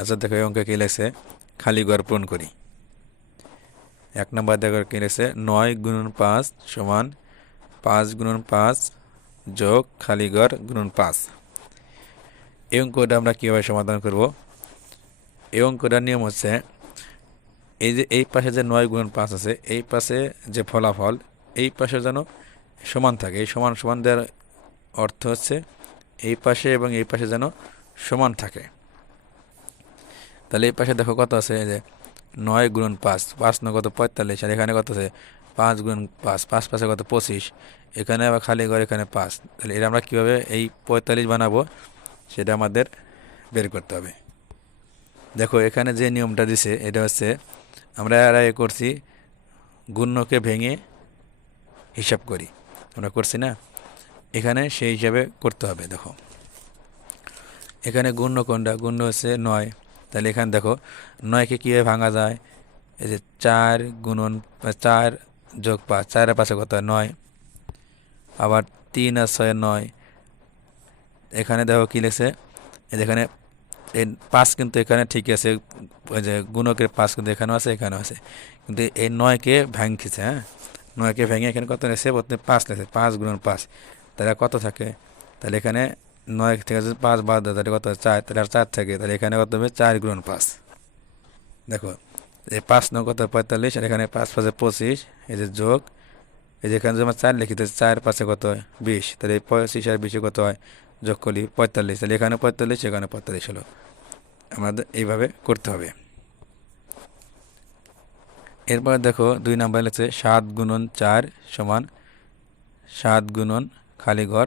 আচ্ছা দেখো, এই অঙ্কে কী লেগছে খালি ঘর পূরণ করি। এক নম্বর দেখো কী লেগছে নয় গুণন পাঁচ সমান পাঁচ গুণন পাঁচ যোগ খালি ঘর গুণন পাঁচ। এই অঙ্কটা আমরা কীভাবে সমাধান করব? এই অঙ্কটার নিয়ম হচ্ছে, এই যে এই পাশে যে নয় গুণন পাঁচ আছে, এই পাশে যে ফলাফল, এই পাশে যেন সমান থাকে। এই সমান সমান দেওয়ার অর্থ হচ্ছে, এই পাশে এবং এই পাশে যেন সমান থাকে। তাহলে এই পাশে দেখো কত আছে যে নয় গুণ পাঁচ পাঁচ নয় কত পঁয়তাল্লিশ, আর এখানে কত আছে, পাঁচ গুণ পাঁচ পাঁচ পাশে কত পঁচিশ, এখানে আবার খালি ঘর, এখানে পাঁচ। তাহলে এটা আমরা কীভাবে এই পঁয়তাল্লিশ বানাবো, সেটা আমাদের বের করতে হবে। দেখো, এখানে যে নিয়মটা দিছে, এটা হচ্ছে আমরা এর আগে করছি গুণ্যকে ভেঙে হিসাব করি। আমরা করছি না? এখানে সেই হিসাবে করতে হবে, দেখো। এখানে গুণ্য কোনটা? গুণ্য হচ্ছে নয়। তাহলে এখানে দেখো নয়কে কীভাবে ভাঙা যায়? এই যে চার গুণন, চার যোগ পাঁচ চারের পাশে কত নয়। আবার তিন আর ছয় নয়। এখানে দেখো কী যে এখানে এই পাঁচ কিন্তু এখানে ঠিক আছে ওই যে গুণকের পাঁচ কিন্তু এখানেও আছে এখানেও আছে। কিন্তু এই নয়কে ভাঙছে হ্যাঁ? নয়কে ভেঙে এখানে কত লেগেছে পাঁচ লেগেছে পাঁচ গুণন পাঁচ। তাহলে কত থাকে? তাহলে এখানে নয় থেকে পাঁচ বাদ দেয়, তাহলে কত? চার। তাহলে আর চার থাকে, তাহলে এখানে কত হবে? চার গুণন পাঁচ। দেখো, এই পাঁচ নয় কত? পঁয়তাল্লিশ, আর এখানে পাঁচ পাঁচে পঁচিশ, এই যে যোগ, এই যে এখানে যেমন চার লিখি, তাহলে চার পাঁচে কত হয়? বিশ। তাহলে এই পঁচিশ আর বিশে কত হয়? যোগ করলি পঁয়তাল্লিশ, তাহলে এখানে পঁয়তাল্লিশ এখানে পঁয়তাল্লিশ হলো। আমাদের এইভাবে করতে হবে। এরপর দেখো, দুই নাম্বার লিখছে সাত গুণন চার সমান সাত গুণন খালি ঘর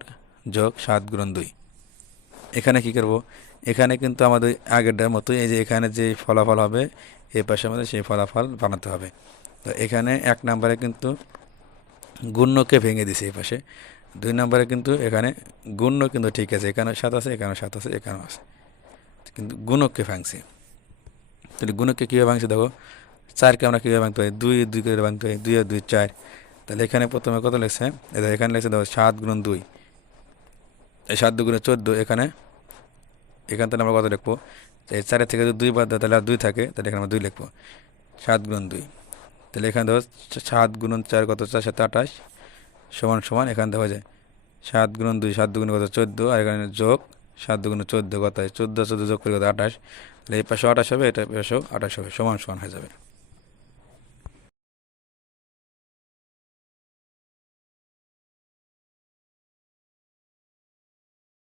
যোগ সাত গুণন দুই। এখানে কি করব? এখানে কিন্তু আমাদের আগেরটার মতো এই যে এখানে যে ফলাফল হবে এই পাশে আমাদের সেই ফলাফল বানাতে হবে। তো এখানে এক নম্বরে কিন্তু গুণ্যকে ভেঙে দিছে এই পাশে। দুই নম্বরে কিন্তু এখানে গুণ্য কিন্তু ঠিক আছে এখানেও সাত আছে এখানেও সাত আছে এখানেও আছে। কিন্তু গুণককে ভাঙছে। তাহলে গুণককে কীভাবে ভাঙছে দেখো? চারকে আমরা কীভাবে ভাঙতে পারি? দুই দুই করে ভাঙতে পারি, দুই আর দুই, চার। তাহলে এখানে প্রথমে কত লেগছে এখানে লেগছে দেখো, সাত গুণ দুই। এই সাত দুগুণে চোদ্দ, এখানে। এখান থেকে আমরা কত লিখব? এই চারের থেকে যদি দুই বাদ দেয়, তাহলে আর দুই থাকে, তাহলে এখানে আমরা দুই লিখব। সাত গুণ দুই। তাহলে এখানে দেখো, সাত গুণন চার কত? চার, সাত, আঠাশ। সমান সমান, এখানে দেখা যায় সাত গুণন দুই, সাত দুগুণে কত? চোদ্দ। আর এখানে যোগ, সাত দুগুণে চোদ্দ কত? হয় চোদ্দ চোদ্দ যোগ করে কত? আঠাশ। তাহলে এই পাশেও আঠাশ হবে, এটা পাশেও আঠাশ হবে, সমান সমান হয়ে যাবে।